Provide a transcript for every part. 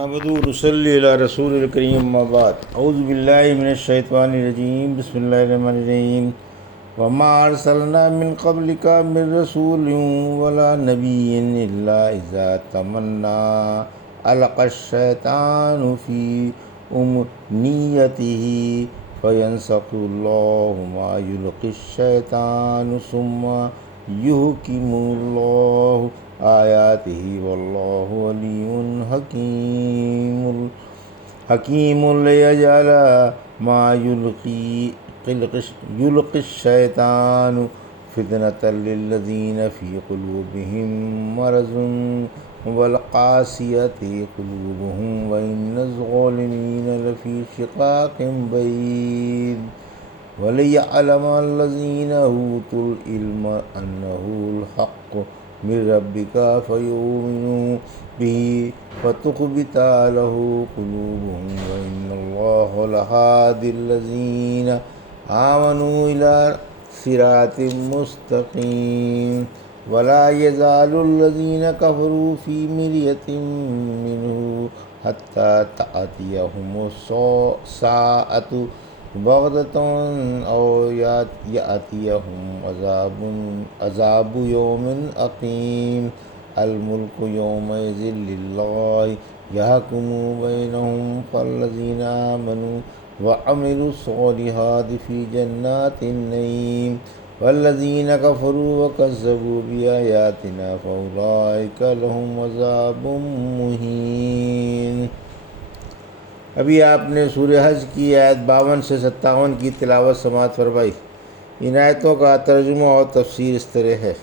نحمده ونصلي على رسول الكريم اما بعد اعوذ بالله من الشيطان الرجيم بسم الله الرحمن الرحيم وما ارسلنا من قبلك من رسول ولا نبي الا اذا تمنى القى الشيطان في امنيته فينسخ الله ما يلقي الشيطان ثم يحكم الله آیاتہ واللہ علی حکیم لیجعل ما یلقی الشیطان فتنة للذین فی قلوبہم مرض والقاسیۃ قلوبہم وإن الظالمین لفی شقاق بعید وَلِيَعْلَمَ الَّذِينَ أُوتُوا الْعِلْمَ أَنَّهُ الْحَقُّ مِنْ رَبِّكَ فَيُؤْمِنُوا بِهِ فَتُخْبِتَ لَهُ قُلُوبُهُمْ وَإِنَّ اللَّهَ لَهَادِي الَّذِينَ آمَنُوا إِلَى صِرَاطٍ مُسْتَقِيمٍ وَلَا يَزَالُ الَّذِينَ كَفَرُوا فِي مِرْيَةٍ مِّنْهُ حَتَّى تَأْتِيَهُمُ السَّاعَةُ بغتة أو يأتيهم عذاب يوم أقيم الملك يومئذ لله يحكم بينهم فالذين آمنوا وعملوا الصالحات في جنات النعيم والذين كفروا وكذبوا بآياتنا فأولئك لهم عذاب مهين۔ ابھی آپ نے سورہ حج کی آیت 52 سے 57 کی تلاوت سماعت فرمائی۔ ان آیتوں کا ترجمہ اور تفسیر اس طرح ہے۔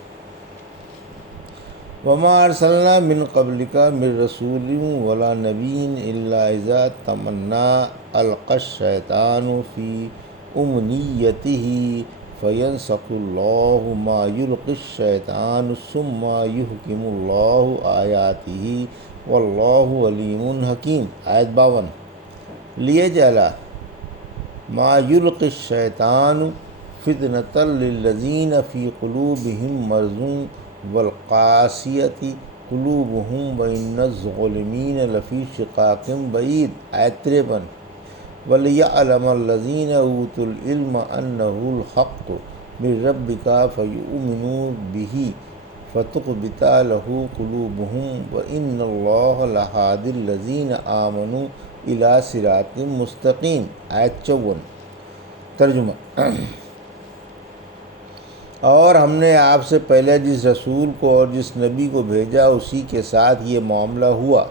وما ارسلنا من قبلک من رسول ولا نبی الا اذا تمنى القى الشیطان فی امنیته فینسخ اللہ ما یلقی الشیطان ثم یحکم اللہ آیاتہ واللہ علیم حکیم۔ آیت 52۔ لیجعل ما یلقی الشیطان فتنة للذین فی قلوبہم مرض والقاسیۃ قلوبہم وإن الظالمین لفی شقاق بعید۔ آیت 53۔ وَلِيَعْلَمَ الَّذِينَ أُوتُوا الْعِلْمَ أَنَّهُ الْحَقُّ مِنْ رَبِّكَ فَيُؤْمِنُوا بِهِ فَتُخْبِتَ لَهُ قُلُوبُهُمْ وَإِنَّ اللَّهَ لَهَادِي الَّذِينَ آمَنُوا إِلَى صِرَاطٍ مُسْتَقِيمٍ۔ آیت 54۔ ترجمہ۔ اور ہم نے آپ سے پہلے جس رسول کو اور جس نبی کو بھیجا اسی کے ساتھ یہ معاملہ ہوا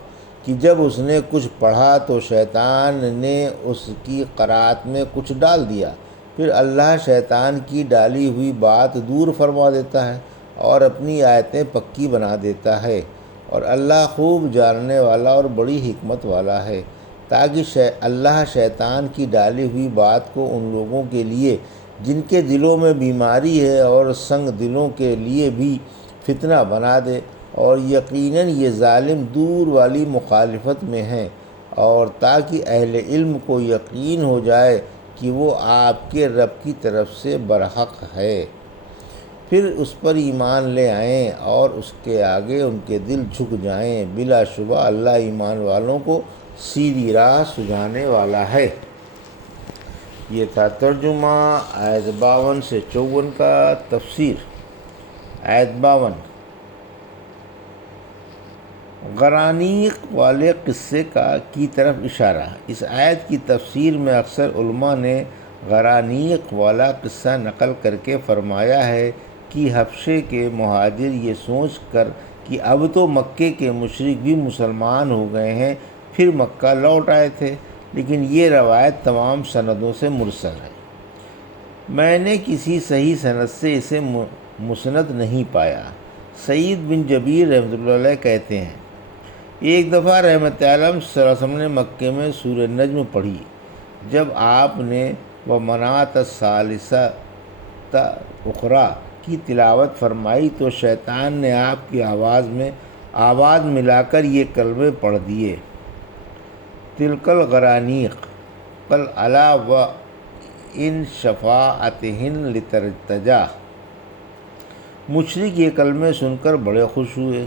کہ جب اس نے کچھ پڑھا تو شیطان نے اس کی قرات میں کچھ ڈال دیا، پھر اللہ شیطان کی ڈالی ہوئی بات دور فرما دیتا ہے اور اپنی آیتیں پکی بنا دیتا ہے، اور اللہ خوب جاننے والا اور بڑی حکمت والا ہے، تاکہ اللہ شیطان کی ڈالی ہوئی بات کو ان لوگوں کے لیے جن کے دلوں میں بیماری ہے اور سنگ دلوں کے لیے بھی فتنہ بنا دے، اور یقیناً یہ ظالم دور والی مخالفت میں ہیں، اور تاکہ اہل علم کو یقین ہو جائے کہ وہ آپ کے رب کی طرف سے برحق ہے، پھر اس پر ایمان لے آئیں اور اس کے آگے ان کے دل جھک جائیں۔ بلا شبہ اللہ ایمان والوں کو سیدھی راہ سجھانے والا ہے۔ یہ تھا ترجمہ آیت 52 سے 54 کا۔ تفسیر۔ آیت 52۔ غرانیق والے قصے کی طرف اشارہ۔ اس آیت کی تفسیر میں اکثر علماء نے غرانیق والا قصہ نقل کر کے فرمایا ہے کہ حبشے کے مہاجر یہ سوچ کر کہ اب تو مکے کے مشرک بھی مسلمان ہو گئے ہیں پھر مکہ لوٹ آئے تھے، لیکن یہ روایت تمام سندوں سے مرسل ہے۔ میں نے کسی صحیح سند سے اسے مسند نہیں پایا۔ سعید بن جبیر رحمۃ اللہ علیہ کہتے ہیں، ایک دفعہ رحمت عالم صلی اللہ علیہ وسلم نے مکے میں سورہ نجم پڑھی۔ جب آپ نے وَمَنَاةَ الثَّالِثَةَ الْأُخْرىٰ کی تلاوت فرمائی تو شیطان نے آپ کی آواز ملا کر یہ کلمے پڑھ دیے، تِلْکَ الْغَرَانِیقُ قَدْ عَلَا وَإِنْ شَفَاعَتِهِنْ لِتَرْتَجَىٰ۔ مشرک یہ کلمے سن کر بڑے خوش ہوئے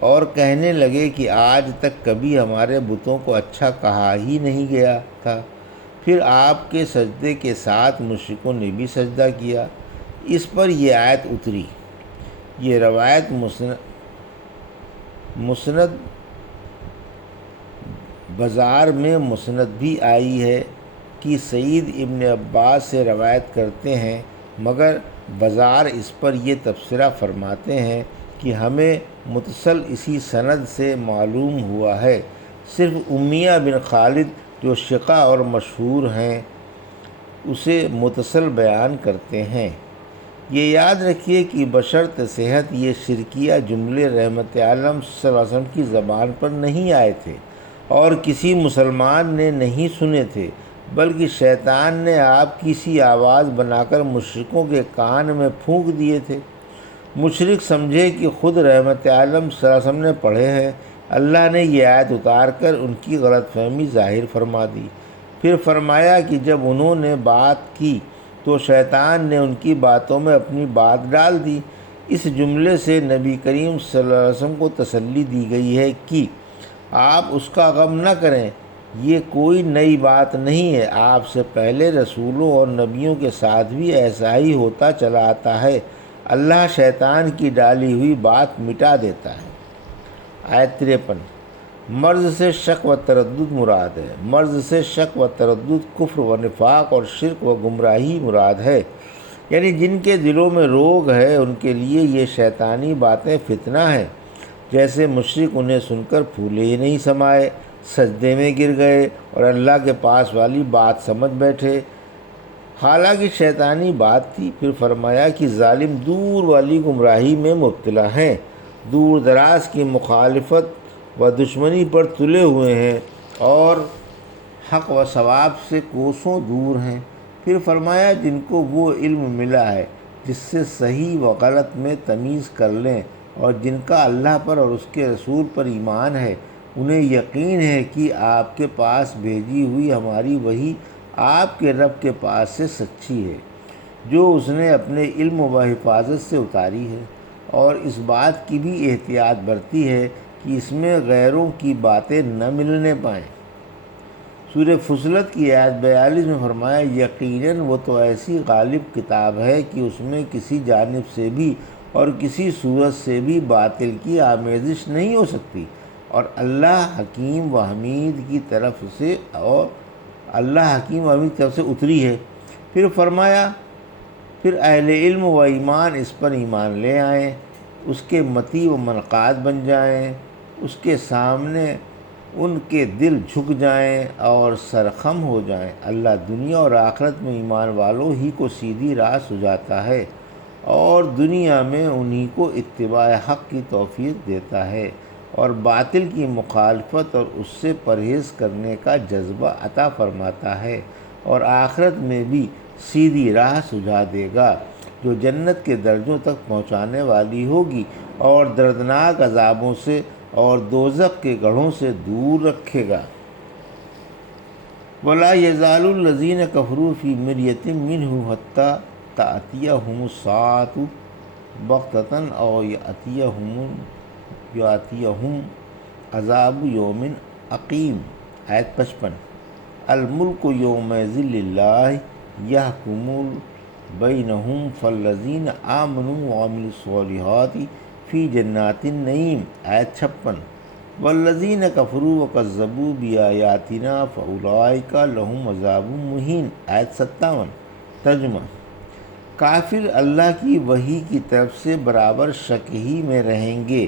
اور کہنے لگے کہ آج تک کبھی ہمارے بتوں کو اچھا کہا ہی نہیں گیا تھا۔ پھر آپ کے سجدے کے ساتھ مشرکوں نے بھی سجدہ کیا۔ اس پر یہ آیت اتری۔ یہ روایت مسند بازار میں مسند بھی آئی ہے کہ سعید ابن عباس سے روایت کرتے ہیں، مگر بازار اس پر یہ تبصرہ فرماتے ہیں کہ ہمیں متصل اسی سند سے معلوم ہوا ہے۔ صرف امیہ بن خالد جو ثقہ اور مشہور ہیں اسے متصل بیان کرتے ہیں۔ یہ یاد رکھیے کہ بشرط صحت یہ شرکیہ جملے رحمت عالم صلی اللہ علیہ وسلم کی زبان پر نہیں آئے تھے اور کسی مسلمان نے نہیں سنے تھے، بلکہ شیطان نے آپ کی سی آواز بنا کر مشرکوں کے کان میں پھونک دیے تھے۔ مشرک سمجھے کہ خود رحمت عالم صلی اللہ علیہ وسلم نے پڑھے ہیں۔ اللہ نے یہ آیت اتار کر ان کی غلط فہمی ظاہر فرما دی۔ پھر فرمایا کہ جب انہوں نے بات کی تو شیطان نے ان کی باتوں میں اپنی بات ڈال دی۔ اس جملے سے نبی کریم صلی اللہ علیہ وسلم کو تسلی دی گئی ہے کہ آپ اس کا غم نہ کریں، یہ کوئی نئی بات نہیں ہے، آپ سے پہلے رسولوں اور نبیوں کے ساتھ بھی ایسا ہی ہوتا چلا آتا ہے۔ اللہ شیطان کی ڈالی ہوئی بات مٹا دیتا ہے۔ آیت 53۔ مرض سے شک و تردد مراد ہے۔ مرض سے شک و تردد کفر و نفاق اور شرک و گمراہی مراد ہے، یعنی جن کے دلوں میں روگ ہے ان کے لیے یہ شیطانی باتیں فتنہ ہیں۔ جیسے مشرک انہیں سن کر پھولے ہی نہیں سمائے، سجدے میں گر گئے اور اللہ کے پاس والی بات سمجھ بیٹھے، حالانکہ شیطانی بات تھی۔ پھر فرمایا کہ ظالم دور والی گمراہی میں مبتلا ہیں، دور دراز کی مخالفت و دشمنی پر تلے ہوئے ہیں اور حق و ثواب سے کوسوں دور ہیں۔ پھر فرمایا جن کو وہ علم ملا ہے جس سے صحیح و غلط میں تمیز کر لیں اور جن کا اللہ پر اور اس کے رسول پر ایمان ہے، انہیں یقین ہے کہ آپ کے پاس بھیجی ہوئی ہماری وحی آپ کے رب کے پاس سے سچی ہے، جو اس نے اپنے علم و حفاظت سے اتاری ہے، اور اس بات کی بھی احتیاط برتی ہے کہ اس میں غیروں کی باتیں نہ ملنے پائیں۔ سورہ فصلت کی آیت 42 میں فرمایا یقیناً وہ تو ایسی غالب کتاب ہے کہ اس میں کسی جانب سے بھی اور کسی صورت سے بھی باطل کی آمیزش نہیں ہو سکتی، اور اللہ حکیم و حمید کی طرف سے اتری ہے۔ پھر فرمایا پھر اہل علم و ایمان اس پر ایمان لے آئیں، اس کے مطیع و منقاد بن جائیں، اس کے سامنے ان کے دل جھک جائیں اور سرخم ہو جائیں۔ اللہ دنیا اور آخرت میں ایمان والوں ہی کو سیدھی راہ سجاتا ہے اور دنیا میں انہی کو اتباع حق کی توفیق دیتا ہے اور باطل کی مخالفت اور اس سے پرہیز کرنے کا جذبہ عطا فرماتا ہے، اور آخرت میں بھی سیدھی راہ سجا دے گا جو جنت کے درجوں تک پہنچانے والی ہوگی اور دردناک عذابوں سے اور دوزخ کے گڑھوں سے دور رکھے گا۔ وَلَا يَزَالُ الَّذِينَ كَفَرُوا فِي مِرْيَةٍ مِّنْهُ حَتَّى تَأْتِيَهُمُ السَّاعَةُ بَغْتَةً أَوْ يَأْتِيَهُمْ عَذَابُ يَوْمٍ عَقِيمٍ۔ آیت 55۔ الْمُلْكُ يَوْمَئِذٍ لِلَّهِ يَحْكُمُ بَيْنَهُمْ فَالَّذِينَ آمَنُوا وَعَمِلُوا الصَّالِحَاتِ فِي جَنَّاتِ النَّعِيمِ۔ آیت 56۔ وَالَّذِينَ كَفَرُوا وَكَذَّبُوا بِآيَاتِنَا فَأُولَٰئِكَ لَهُمْ عَذَابٌ مُّهِينٌ۔ آیت 57۔ ترجمہ: کافر اللہ کی وحی کی طرف سے برابر شک ہی میں رہیں گے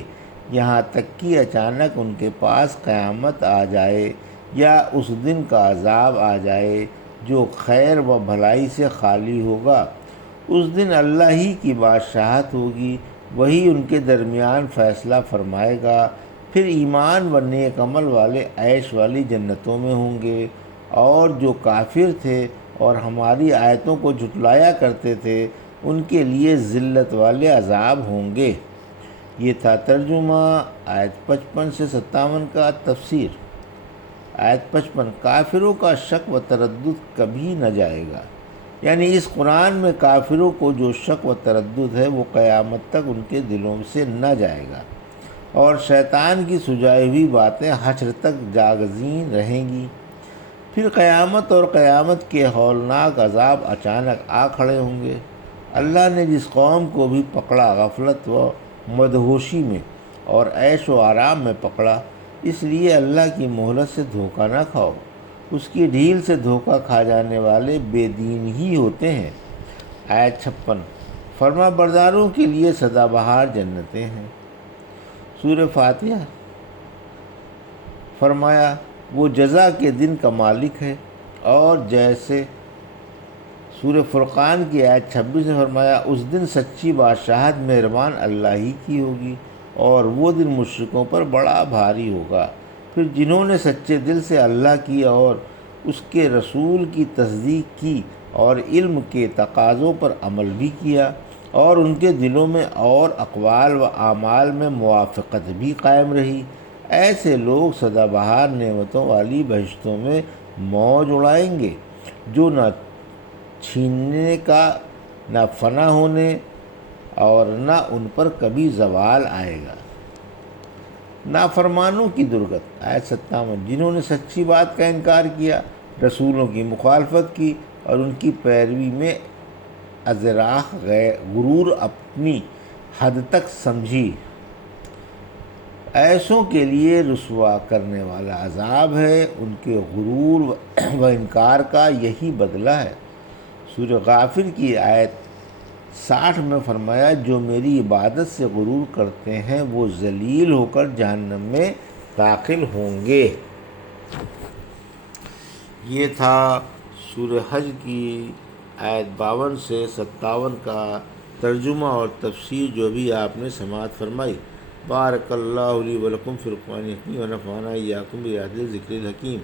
یہاں تک کہ اچانک ان کے پاس قیامت آ جائے یا اس دن کا عذاب آ جائے جو خیر و بھلائی سے خالی ہوگا۔ اس دن اللہ ہی کی بادشاہت ہوگی، وہی ان کے درمیان فیصلہ فرمائے گا۔ پھر ایمان و نیک عمل والے عیش والی جنتوں میں ہوں گے، اور جو کافر تھے اور ہماری آیتوں کو جھٹلایا کرتے تھے ان کے لیے ذلت والے عذاب ہوں گے۔ یہ تھا ترجمہ آیت 55 سے 57 کا۔ تفسیر آیت 55۔ کافروں کا شک و تردد کبھی نہ جائے گا، یعنی اس قرآن میں کافروں کو جو شک و تردد ہے وہ قیامت تک ان کے دلوں سے نہ جائے گا، اور شیطان کی سجائی ہوئی باتیں حشر تک جاگزین رہیں گی۔ پھر قیامت اور قیامت کے ہولناک عذاب اچانک آ کھڑے ہوں گے۔ اللہ نے جس قوم کو بھی پکڑا غفلت و مدہوشی میں اور عیش و آرام میں پکڑا، اس لیے اللہ کی مہلت سے دھوکہ نہ کھاؤ، اس کی ڈھیل سے دھوکہ کھا جانے والے بے دین ہی ہوتے ہیں۔ آیت 56۔ فرما برداروں کے لیے سدا بہار جنتیں ہیں۔ سورہ فاتحہ۔ فرمایا وہ جزا کے دن کا مالک ہے، اور جیسے سورہ فرقان کی آیت 26 میں فرمایا اس دن سچی بادشاہت مہربان اللہ ہی کی ہوگی، اور وہ دن مشرکوں پر بڑا بھاری ہوگا۔ پھر جنہوں نے سچے دل سے اللہ کی اور اس کے رسول کی تصدیق کی اور علم کے تقاضوں پر عمل بھی کیا، اور ان کے دلوں میں اور اقوال و اعمال میں موافقت بھی قائم رہی، ایسے لوگ سدا بہار نعمتوں والی بہشتوں میں موج اڑائیں گے، جو نہ چھیننے کا، نہ فنا ہونے، اور نہ ان پر کبھی زوال آئے گا۔ نافرمانوں کی درگت۔ آیت 57۔ جنہوں نے سچی بات کا انکار کیا، رسولوں کی مخالفت کی اور ان کی پیروی میں ازراح غرور اپنی حد تک سمجھی، ایسوں کے لیے رسوا کرنے والا عذاب ہے۔ ان کے غرور و انکار کا یہی بدلہ ہے۔ سورہ غافر کی آیت 60 میں فرمایا جو میری عبادت سے غرور کرتے ہیں وہ ذلیل ہو کر جہنم میں داخل ہوں گے۔ یہ تھا سورہ حج کی آیت 52 سے 57 کا ترجمہ اور تفسیر جو بھی آپ نے سماعت فرمائی۔ بارک اللہ لی و لکم فی القرآن الحکیم و نفعنی وایاکم بآیات الذکر الحکیم۔